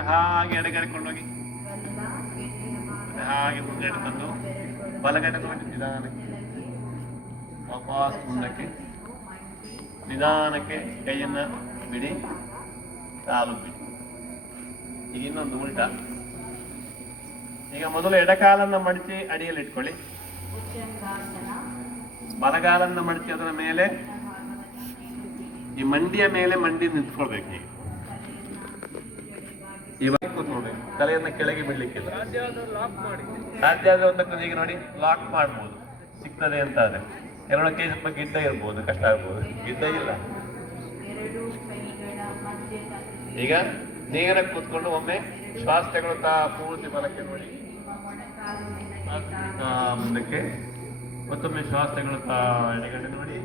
ಒಮ್ಮೆ ಹಾಗೆ ಎಡಗಡೆ ಕೊಂಡೋಗಿ ಮತ್ತೆ ಹಾಗೆ ಮುಂದೆ ತಂದು ಬಲಗಡೆ ನೋಡಿ ನಿಧಾನಕ್ಕೆ. ವಾಪಸ್ ಮುಂದಕ್ಕೆ. ನಿಧಾನಕ್ಕೆ ಕೈಯನ್ನ ಬಿಡಿ, ಕಾಲು ಬಿಡಿ. ಈಗ ಇನ್ನೊಂದು ಉಲ್ಟಾ. ಈಗ ಮೊದಲು ಎಡಕಾಲನ್ನ ಮಡಚಿ ಅಡಿಯಲ್ಲಿ ಇಟ್ಕೊಳ್ಳಿ. ಬಲಗಾಲನ್ನ ಮಡಚಿ ಅದರ ಮೇಲೆ ಈ ಮಂಡಿಯ ಮೇಲೆ ಮಂಡಿ ನಿಂತ್ಕೊಳ್ಬೇಕು ಈಗ. ಇವಾಗ ತಲೆಯನ್ನ ಕೆಳಗೆ ಬಿಡ್ಲಿಕ್ಕಿಲ್ಲ ಸಾಧ್ಯ ಆದ್ರೆ ಒಂದಕ್ಕೆ ಹೀಗೆ ನೋಡಿ ಲಾಕ್ ಮಾಡ್ಬೋದು. ಸಿಗ್ತದೆ ಅಂತ ಆದ್ರೆ ಎರಡು ಕೆಜಿ ಸ್ವಲ್ಪ ಗಿಡ್ಡ ಇರ್ಬೋದು, ಕಷ್ಟ ಆಗ್ಬೋದು. ಗಿಡ್ಡ ಇಲ್ಲ. ಈಗ ನೇರ ಕೂತ್ಕೊಂಡು ಒಮ್ಮೆ ಶ್ವಾಸ ತಗೊಳ್ತಾ ಪೂರ್ತಿ ಬಲಕ್ಕೆ ನೋಡಿ. ಮುಂದಕ್ಕೆ ಮತ್ತೊಮ್ಮೆ ಶ್ವಾಸ ತಗೊಳ್ತಾ ಎಡಗಡೆ ನೋಡಿ.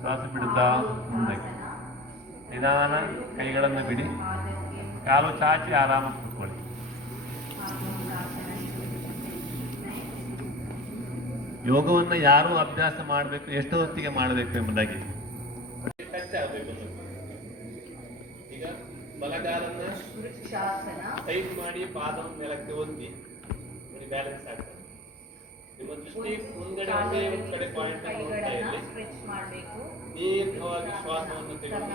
ಶ್ವಾಸ ಬಿಡುತ್ತಾ ಮುಂದಕ್ಕೆ. ನಿಧಾನ ಕೈಗಳನ್ನು ಬಿಡಿ. ಕಾಲು ಚಾಚಿ ಆರಾಮ ಕೂತ್ಕೊಳ್ಳಿ. ಯೋಗವನ್ನು ಯಾರು ಅಭ್ಯಾಸ ಮಾಡಬೇಕು ಎಷ್ಟು ಹೊತ್ತಿಗೆ ಮಾಡಬೇಕು ಎಂಬುದಾಗಿ. ಟಚ್ ಆಗಬೇಕು ಈಗ ಬಲಗಾಲನ್ನ ಟೈಟ್ ಮಾಡಿ ಪಾದವನ್ನು ನೆಲಕ್ಕೆ ಒತ್ತಿ ನೋಡಿ ಬ್ಯಾಲೆನ್ಸ್ ಆಗ್ತದೆ. ನಿಮ್ಮ ದೃಷ್ಟಿ ಮುಂದಡೆ ಒಂದೇ ಕಡೆ ಪಾಯಿಂಟ್ ನೋಡ್ತಾ ಇರಲಿ. ಮಾಡಬೇಕು. ದೀರ್ಘವಾಗಿ ಶ್ವಾಸವನ್ನು ತೆಗೆದು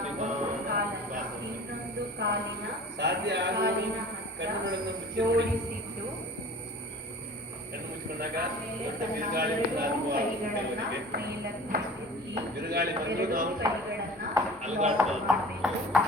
ಬಿರುಗಾಳಿ ಬಂದರೂ ಎರಡೂ ನಾವು ಕೈಗಳನ್ನ ಅಲುಗಾಡ್ತಾ ಮಾಡಬೇಕು